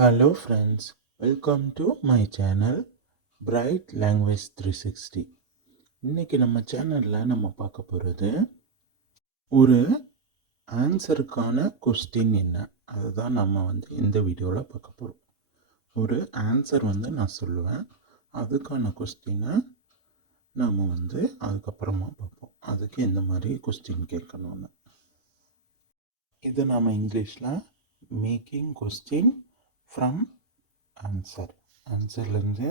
Hello friends, welcome to my channel Bright Language 360. இன்னைக்கு நம்ம சேனலில் நம்ம பார்க்க போகிறது ஒரு ஆன்சருக்கான கொஸ்டின் என்ன அதுதான் நம்ம இந்த வீடியோவில் பார்க்க போகிறோம். ஒரு ஆன்சர் நான் சொல்லுவேன், அதுக்கான கொஸ்டினை நாம் அதுக்கப்புறமா பார்ப்போம். அதுக்கு எந்த மாதிரி கொஸ்டின் கேட்கணும்னு இதை நாம் இங்கிலீஷில் மேக்கிங் கொஸ்டின் ஃப்ரம் ஆன்சர்லேருந்து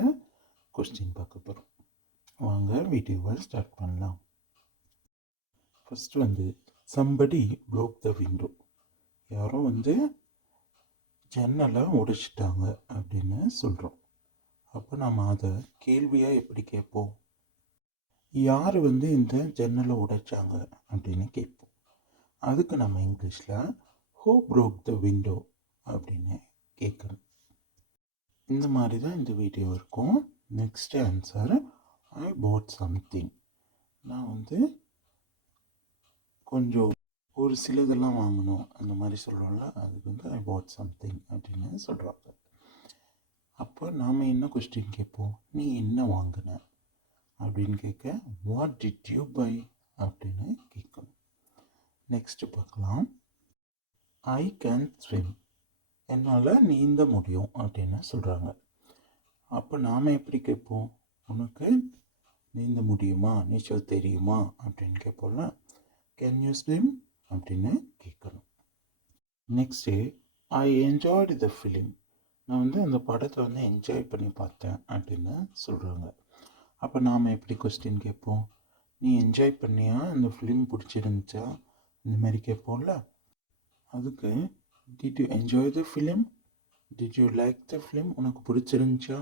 கொஸ்டின் பார்க்க போகிறோம். வாங்க வீடியோவை ஸ்டார்ட் பண்ணலாம். First somebody broke the window. யாரோ ஜன்னலை உடைச்சிட்டாங்க அப்படின்னு சொல்கிறோம். அப்போ நம்ம அதை கேள்வியாக எப்படி கேட்போம்? யார் இந்த ஜன்னலை உடைச்சாங்க அப்படின்னு கேட்போம். அதுக்கு நம்ம இங்கிலீஷில் who broke the window அப்படின்னு கேட்கணும். இந்த மாதிரி தான் இந்த வீடியோ இருக்கும். நெக்ஸ்ட் ஆன்சர், ஐ பாட் சம்திங். நான் கொஞ்சம் ஒரு சிலதெல்லாம் வாங்கணும் அந்த மாதிரி சொல்கிறோம்ல, அதுக்கு ஐ பாட் சம்திங் அப்படின்னு சொல்கிறாங்க. அப்போ நாம் என்ன கொஸ்டின் கேட்போம்? நீ என்ன வாங்கின அப்படின்னு கேட்க வாட் டிட் யூ பை அப்படின்னு கேட்கணும். நெக்ஸ்ட்டு பார்க்கலாம். I can swim. என்னால் நீந்த முடியும் அப்படின்னு சொல்கிறாங்க. அப்போ நாம் எப்படி கேட்போம்? உனக்கு நீந்த முடியுமா, நீச்சல் தெரியுமா அப்படின்னு கேட்போம்ல. கேன் யூ ஸ்விம் அப்படின்னு கேட்கணும். Next, I enjoyed the film. நான் அந்த படத்தை என்ஜாய் பண்ணி பார்த்தேன் அப்படின்னு சொல்கிறாங்க. அப்போ நாம் எப்படி கொஸ்டின் கேட்போம்? நீ என்ஜாய் பண்ணியா, அந்த ஃபிலிம் பிடிச்சிருந்துச்சா, இந்த மாதிரி கேட்போம்ல. அதுக்கு did you enjoy the film, did you like the film, உனக்கு பிடிச்சிருந்துச்சா,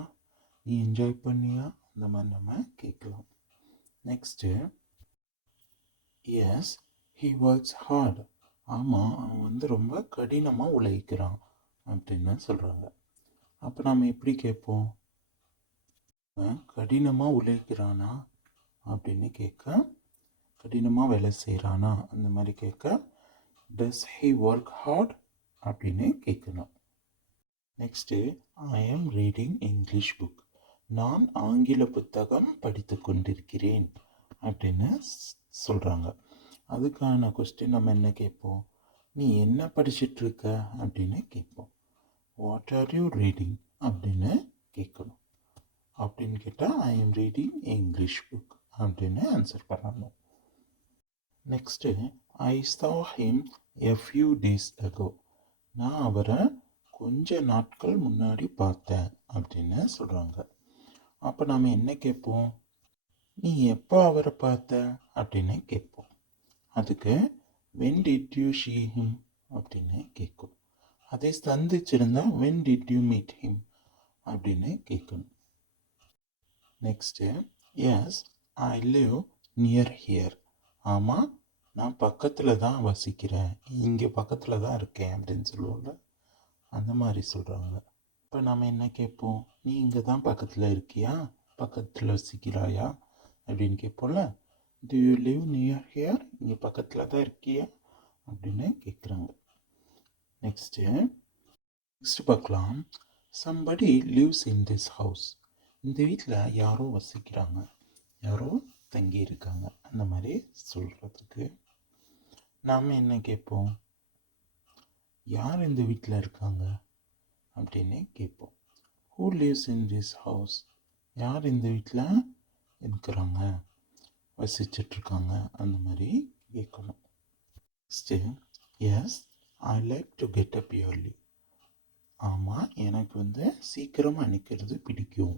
நீ என்ஜாய் பண்ணியா, அந்த மாதிரி நம்ம கேட்கலாம். Next, S he works hard. ஆமாம், அவன் ரொம்ப கடினமாக உழைக்கிறான் அப்படின்னு சொல்கிறாங்க. அப்போ நாம் எப்படி கேட்போம்? கடினமாக உழைக்கிறானா அப்படின்னு கேட்க, கடினமாக வேலை செய்கிறானா அந்த மாதிரி கேட்க டஸ் ஹீ ஒர்க் ஹார்ட் அப்படின்னு கேட்கணும். நெக்ஸ்ட்டு, ஐ ஆம் ரீடிங் இங்கிலீஷ் புக். நான் ஆங்கில புத்தகம் படித்து கொண்டிருக்கிறேன் அப்படின்னு சொல்கிறாங்க. அதுக்கான கொஸ்டின் நம்ம என்ன கேட்போம்? நீ என்ன படிச்சிட்ருக்க அப்படின்னு கேட்போம். வாட் ஆர் யூ ரீடிங் அப்படின்னு கேட்கணும். அப்படின்னு கேட்டால் ஐ ஆம் ரீடிங் இங்கிலீஷ் புக் அப்படின்னு ஆன்சர் பண்ணணும். Next, I saw him a few days ago. நான் அவரை கொஞ்ச நாட்கள் முன்னாடி பார்த்தேன் அப்படின்னு சொல்கிறாங்க. அப்போ நாம் என்ன கேட்போம்? நீ எப்போ அவரை பார்த்த அப்படின்னு கேட்போம். அதுக்கு when did you see him அப்படின்னு கேட்கும். அதை சந்திச்சிருந்தா when did you meet him அப்படின்னு கேட்கணும். Next, yes I live near here. ஆமாம், நான் பக்கத்தில் தான் வசிக்கிறேன், இங்கே பக்கத்தில் தான் இருக்கேன் அப்படின்னு சொல்லுவோம்ல, அந்த மாதிரி சொல்கிறாங்க. இப்போ நம்ம என்ன கேட்போம்? நீ இங்கே தான் பக்கத்தில் இருக்கியா, பக்கத்தில் வசிக்கிறாயா அப்படின்னு கேட்போம்ல. Do you live near here, இங்கே பக்கத்தில் தான் இருக்கியா அப்படின்னு கேட்குறாங்க. நெக்ஸ்ட்டு பார்க்கலாம். Somebody lives in this house. இந்த வீட்டில் யாரோ வசிக்கிறாங்க, யாரோ தங்கி இருக்காங்க அந்த மாதிரி சொல்கிறதுக்கு நாம் என்ன கேட்போம்? யார் இந்த வீட்டில் இருக்காங்க அப்படின்னு கேட்போம். Who lives in this house, யார் இந்த வீட்டில் இருக்கிறாங்க, வசிச்சிட்ருக்காங்க அந்த மாதிரி கேட்கணும். Next, yes I like to get up early. ஆமாம், எனக்கு சீக்கிரமாக நிற்கிறது பிடிக்கும்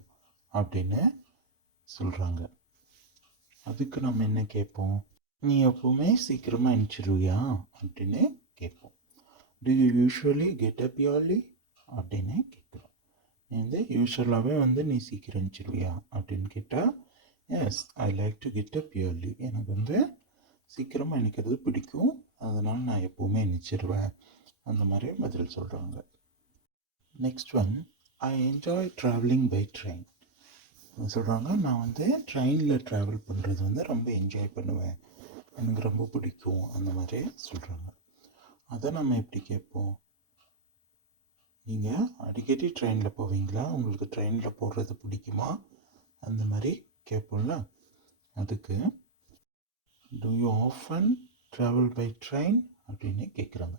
அப்படின்னு சொல்கிறாங்க. அதுக்கு நம்ம என்ன கேட்போம்? நீ எப்போவுமே சீக்கிரமாக எழுந்திருவியா அப்படின்னு கேட்போம். Do you usually get up early அப்படின்னு கேட்குறோம். நீ யூஸ்வலாகவே நீ சீக்கிரம் எழுந்திருவியா அப்படின்னு கேட்டால் yes I like to get up early. எனக்கு சீக்கிரமாக எழுந்திருக்கிறது பிடிக்கும், அதனால் நான் எப்போவுமே எழுந்திருவேன் அந்த மாதிரி பதில் சொல்கிறாங்க. Next one, I enjoy travelling by train. சொல்கிறாங்க, நான் ட்ரெயினில் ட்ராவல் பண்ணுறது ரொம்ப என்ஜாய் பண்ணுவேன், எனக்கு ரொம்ப பிடிக்கும் அந்த மாதிரி சொல்கிறாங்க. அதை நம்ம எப்படி கேட்போம்? நீங்கள் அடிக்கடி ட்ரெயினில் போவீங்களா? உங்களுக்கு ட்ரெயினில் போடுறது பிடிக்குமா? அந்த மாதிரி கேட்போம்ல, அதுக்கு do you often travel by train அப்படின்னு கேட்குறாங்க.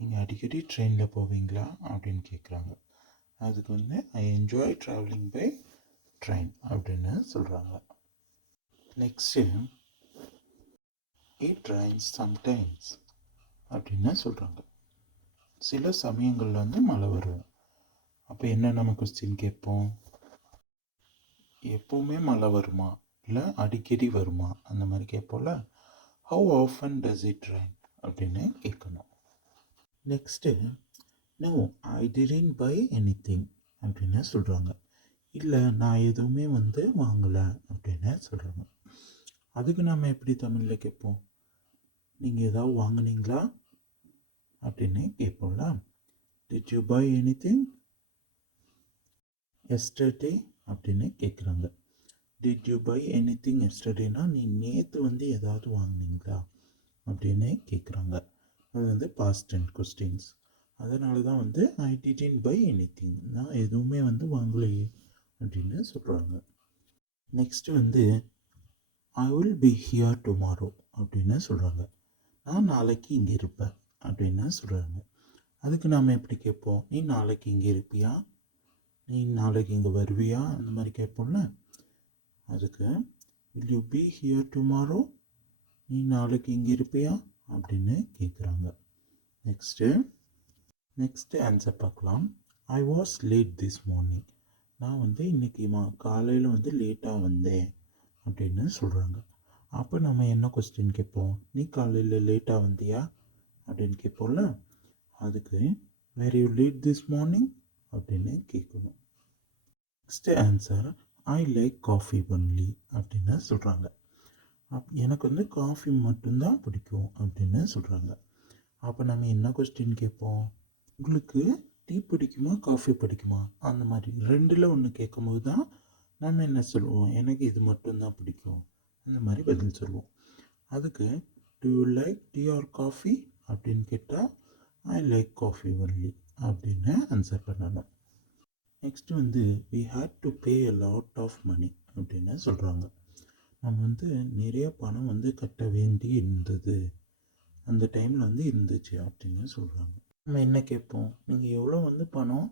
நீங்கள் அடிக்கடி ட்ரெயினில் போவீங்களா அப்படின்னு கேட்குறாங்க. அதுக்கு வந்து I enjoy travelling by train அப்படின்னு சொல்கிறாங்க. நெக்ஸ்ட்டு இட் ரெயின்ஸ் சம்டைம்ஸ் அப்படின்னு சொல்கிறாங்க. சில சமயங்களில் வந்து மழை வரும். அப்போ என்ன நம்ம கொஸ்டின் கேட்போம்? எப்போவுமே மழை வருமா இல்லை அடிக்கடி வருமா அந்த மாதிரி கேட்போம்ல. How often does it rain அப்படின்னு கேட்கணும். Next no I didn't buy anything அப்படின்னு சொல்கிறாங்க. இல்லை நான் எதுவுமே வந்து வாங்கலை அப்படின்னு சொல்கிறாங்க. அதுக்கு நம்ம எப்படி தமிழில் கேட்போம்? நீங்கள் ஏதாவது வாங்கினீங்களா அப்படின்னு கேட்போம்ல. Did you buy anything yesterday அப்படின்னு கேட்குறாங்க. டிட் யூ பை எனிதிங் எஸ்டர்டேனா நீ நேற்று வந்து ஏதாவது வாங்கினீங்களா அப்படின்னு கேட்குறாங்க. அது வந்து பாஸ்ட் டென்ஸ் கொஸ்டின்ஸ். அதனால தான் வந்து ஐ டிடன்ட் பை எனிதிங், நான் எதுவுமே வந்து வாங்கலையே அப்படின்னு சொல்கிறாங்க. நெக்ஸ்ட்டு வந்து I will be here tomorrow அப்படின்னு சொல்கிறாங்க. நான் நாளைக்கு இங்கே இருப்பேன் அப்படின்னு சொல்கிறாங்க. அதுக்கு நாம் எப்படி கேட்போம்? நீ நாளைக்கு இங்கே இருப்பியா, நீ நாளைக்கு இங்கே வருவியா அந்த மாதிரி கேட்போம்ல. அதுக்கு will you be here tomorrow, நீ நாளைக்கு இங்கே இருப்பியா அப்படின்னு கேட்குறாங்க. நெக்ஸ்ட்டு ஆன்சர் பார்க்கலாம். I was late this morning, நான் வந்து இன்றைக்கி காலையில் வந்து லேட்டாக வந்தேன் அப்படின்னு சொல்கிறாங்க. அப்போ நம்ம என்ன கொஸ்டின் கேட்போம்? நீ காலையில் லேட்டாக வந்தியா அப்படின்னு கேட்போம்ல. அதுக்கு were you late this morning அப்படின்னு கேட்கணும். Next answer I like coffee only அப்படின்னு சொல்கிறாங்க. எனக்கு வந்து காஃபி மட்டும்தான் பிடிக்கும் அப்படின்னு சொல்கிறாங்க. அப்போ நம்ம என்ன கொஸ்டின் கேட்போம்? உங்களுக்கு டீ பிடிக்குமா காஃபி பிடிக்குமா அந்த மாதிரி ரெண்டில் ஒன்று கேட்கும்போது தான் நம்ம என்ன சொல்லுவோம்? எனக்கு இது மட்டும்தான் பிடிக்கும் அந்த மாதிரி பதில் சொல்லுவோம். அதுக்கு do you like tea or coffee அப்படின்னு கேட்டால் ஐ லைக் காஃபி ஒன்லி அப்படின்னு ஆன்சர் பண்ணணும். நெக்ஸ்ட்டு வந்து we had to pay a lot of money அப்படின்னு சொல்கிறாங்க. நம்ம வந்து நிறைய பணம் வந்து கட்ட வேண்டி இருந்தது, அந்த டைமில் வந்து இருந்துச்சு அப்படின்னு சொல்கிறாங்க. நம்ம என்ன கேட்போம்? நீங்கள் எவ்வளோ வந்து பணம்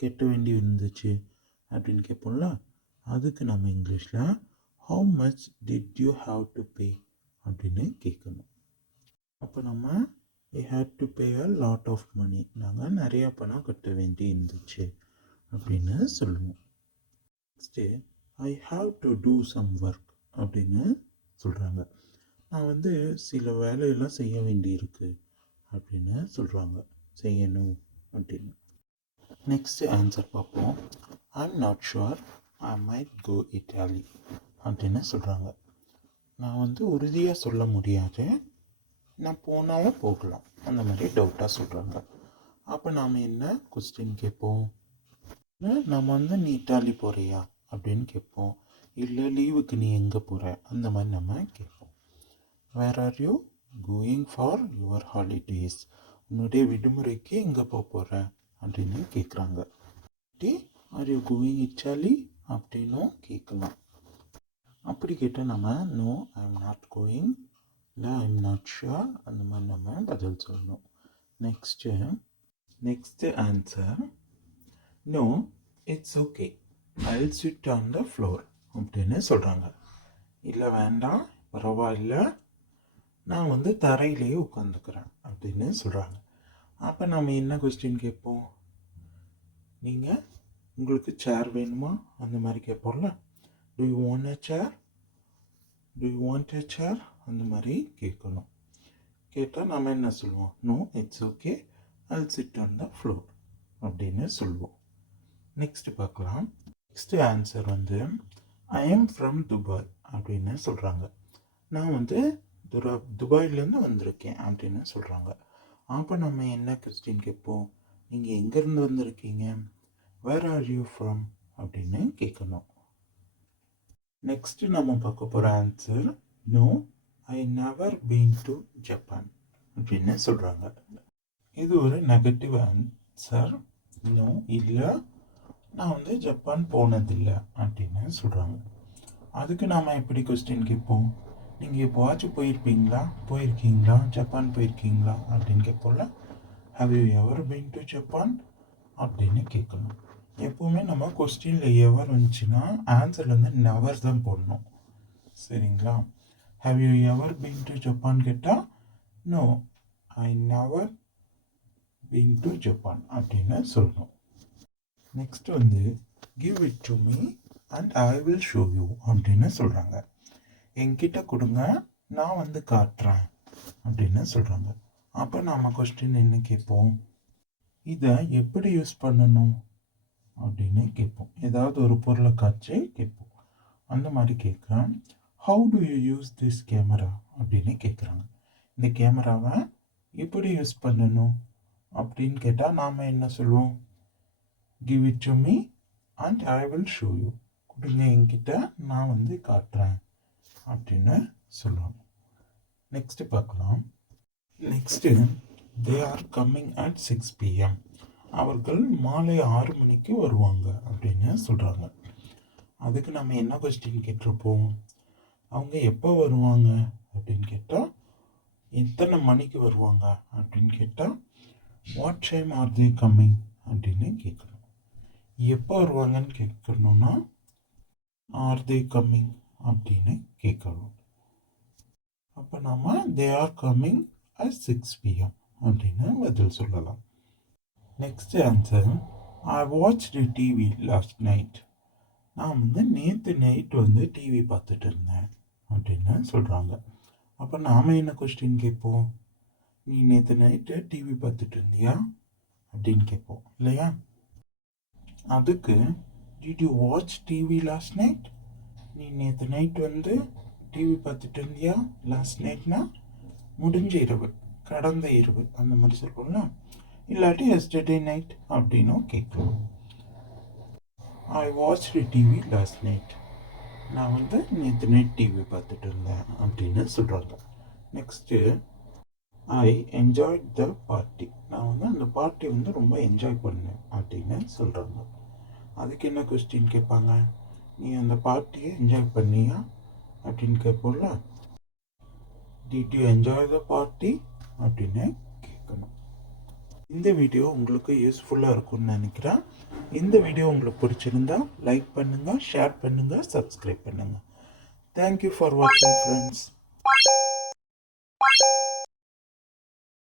கட்ட வேண்டி இருந்துச்சு அப்படின்னு கேட்போம்ல. அதுக்கு நம்ம இங்கிலீஷில் how much did you have to pay அப்படின்னு கேட்கணும். அப்போ நம்ம we had to pay a lot of money, நாங்கள் நிறையா பணம் கட்ட வேண்டி இருந்துச்சு அப்படின்னு சொல்லுவோம். Next I have to do some work அப்படின்னு சொல்கிறாங்க. நான் வந்து சில வேலையெல்லாம் செய்ய வேண்டி இருக்கு அப்படின்னு சொல்கிறாங்க, செய்யணும் அப்படின்னு. நெக்ஸ்ட்டு ஆன்சர் பார்ப்போம். I'm not sure I might go Italy அப்படின்னு சொல்கிறாங்க. நான் வந்து உறுதியாக சொல்ல முடியாது, நான் போனாலும் போகலாம் அந்த மாதிரி டவுட்டாக சொல்கிறாங்க. அப்போ நாம் என்ன கொஸ்டின் கேட்போம்? நம்ம வந்து நீ இட்டாலி போகிறியா அப்படின்னு கேட்போம். இல்லை லீவுக்கு நீ எங்கே போகிற அந்த மாதிரி நம்ம கேட்போம். Where are you going for your holidays, உன்னுடைய விடுமுறைக்கு எங்கே போகிற அப்படின்னு கேட்குறாங்க. ஆர் யூ கோயிங் இட்டாலி அப்படின்னும் கேட்கலாம். அப்படி கேட்டால் நம்ம no I am not going, இல்லை ஐ எம் நாட் ஷுர் அந்த மாதிரி நம்ம பதில் சொல்லணும். Next answer no it's okay I will sit on the floor அப்படின்னு சொல்கிறாங்க. இல்லை வேண்டாம் பரவாயில்ல, நான் வந்து தரையிலேயே உட்காந்துக்கிறேன் அப்படின்னு சொல்கிறாங்க. அப்போ நம்ம என்ன கொஸ்டின் கேட்போம்? நீங்கள் உங்களுக்கு சேர் வேணுமா அந்த மாதிரி கேட்போம்ல. Do you want a chair, do you want a chair அந்த மாதிரி கேட்கணும். கேட்டால் நம்ம என்ன சொல்லுவோம்? No it's okay I will sit on the floor அப்படின்னு சொல்லுவோம். நெக்ஸ்ட்டு பார்க்கலாம். நெக்ஸ்ட்டு ஆன்சர் வந்து ஐ எம் ஃப்ரம் துபாய் அப்படின்னு சொல்கிறாங்க. நான் வந்து துபாயிலேருந்து வந்திருக்கேன் அப்படின்னு சொல்கிறாங்க. அப்போ நம்ம என்ன கொஸ்டின் கேட்போம்? நீங்கள் எங்கேருந்து வந்திருக்கீங்க, வேர் ஆர் யூ ஃப்ரம் அப்படின்னு கேட்கணும். நெக்ஸ்ட்டு நம்ம பார்க்க போகிற answer no I never been to Japan அப்படின்னு சொல்கிறாங்க. இது ஒரு நெகட்டிவ் ஆன்சர். நோ இல்லை, நான் வந்து ஜப்பான் போனதில்லை அப்படின்னு சொல்கிறாங்க. அதுக்கு நாம் எப்படி கொஸ்டின் கேட்போம்? நீங்கள் எப்போவாச்சும் போயிருக்கீங்களா, ஜப்பான் போயிருக்கீங்களா அப்படின்னு கேட்போம்ல. Have you ever been to Japan அப்படின்னு கேட்கணும். எப்போவுமே நம்ம கொஸ்டினில் எவர் வந்துச்சுன்னா ஆன்சரில் வந்து நெவர் தான் போடணும். சரிங்களா? How you ever been to Japan கேட்டால் no I never been to Japan அப்படின்னு சொல்லணும். நெக்ஸ்ட் வந்து give it to me and I will show you அப்படின்னு சொல்கிறாங்க. என்கிட்ட கொடுங்க, நான் வந்து காட்டுறேன் அப்படின்னு சொல்கிறாங்க. அப்போ நாம் கொஸ்டின் என்ன கேட்போம்? இதை எப்படி யூஸ் பண்ணணும் அப்படின்னு கேட்போம். ஏதாவது ஒரு பொருளை காட்சி கேட்போம். அந்த மாதிரி கேட்குறேன். How to you use this camera அப்படின்னு கேட்குறாங்க. இந்த கேமராவை எப்படி யூஸ் பண்ணணும் அப்படின்னு கேட்டால் நாம் என்ன சொல்லுவோம்? Give it to me and I will show you. கொடுங்க என்கிட்ட, நான் வந்து காட்டுறேன் அப்படின்னு சொல்லுவோம். நெக்ஸ்ட்டு பார்க்கலாம். Next they are coming at 6 PM. அவர்கள் மாலை 6 மணிக்கு வருவாங்க அப்படின்னு சொல்கிறாங்க. அதுக்கு நம்ம என்ன கொஸ்டின் கேட்டிருப்போம்? அவங்க எப்போ வருவாங்க அப்படின்னு கேட்டால் எத்தனை மணிக்கு வருவாங்க அப்படின்னு கேட்டால் what time are they coming அப்படின்னு கேட்கணும். எப்போ வருவாங்கன்னு கேட்கணும்னா ஆர் தே கம்மிங் அப்படின்னு கேட்கணும். அப்போ நம்ம they are coming at 6 PM அப்படின்னு பதில் சொல்லலாம். Next answer I watch TV last night. நான் வந்து நேற்று நைட் வந்து டிவி பார்த்துட்டு இருந்தேன் அப்படின்னு சொல்கிறாங்க. அப்போ நாம் என்ன கொஸ்டின் கேட்போம்? நீ நேற்று நைட்டு டிவி பார்த்துட்டு இருந்தியா அப்படின்னு கேட்போம் இல்லையா? அதுக்கு did you watch TV last night? நீ நேற்று நைட் வந்து டிவி பார்த்துட்டு இருந்தியா? லாஸ்ட் நைட்னா முடிஞ்ச இரவு, கடந்த இரவு அந்த மாதிரி சொல்லுவோம்ல. இல்லாட்டி எஸ்டர்டே நைட் அப்படின்னும் கேட்கலாம். I watch TV last night. நான் வந்து நேற்று நைட் டிவி பார்த்துட்டு இருந்தேன் அப்படின்னு சொல்கிறாங்க. Next I enjoyed the party. நான் வந்து அந்த பார்ட்டி வந்து ரொம்ப என்ஜாய் பண்ணேன் அப்படின்னு சொல்கிறாங்க. அதுக்கு என்ன கொஸ்டின் கேட்பாங்க? நீ அந்த பார்ட்டியை என்ஜாய் பண்ணியா அப்படின்னு கேட்போம்ல. Did you enjoy the party அப்படின்னு கேட்கணும். இந்த வீடியோ உங்களுக்கு யூஸ்ஃபுல்லாக இருக்கும்னு நினைக்கிறேன். இந்த வீடியோ உங்களுக்கு பிடிச்சிருந்தா லைக் பண்ணுங்கள், ஷேர் பண்ணுங்கள், சப்ஸ்கிரைப் பண்ணுங்கள். தேங்க்யூ ஃபார் வாட்சிங் ஃப்ரெண்ட்ஸ்.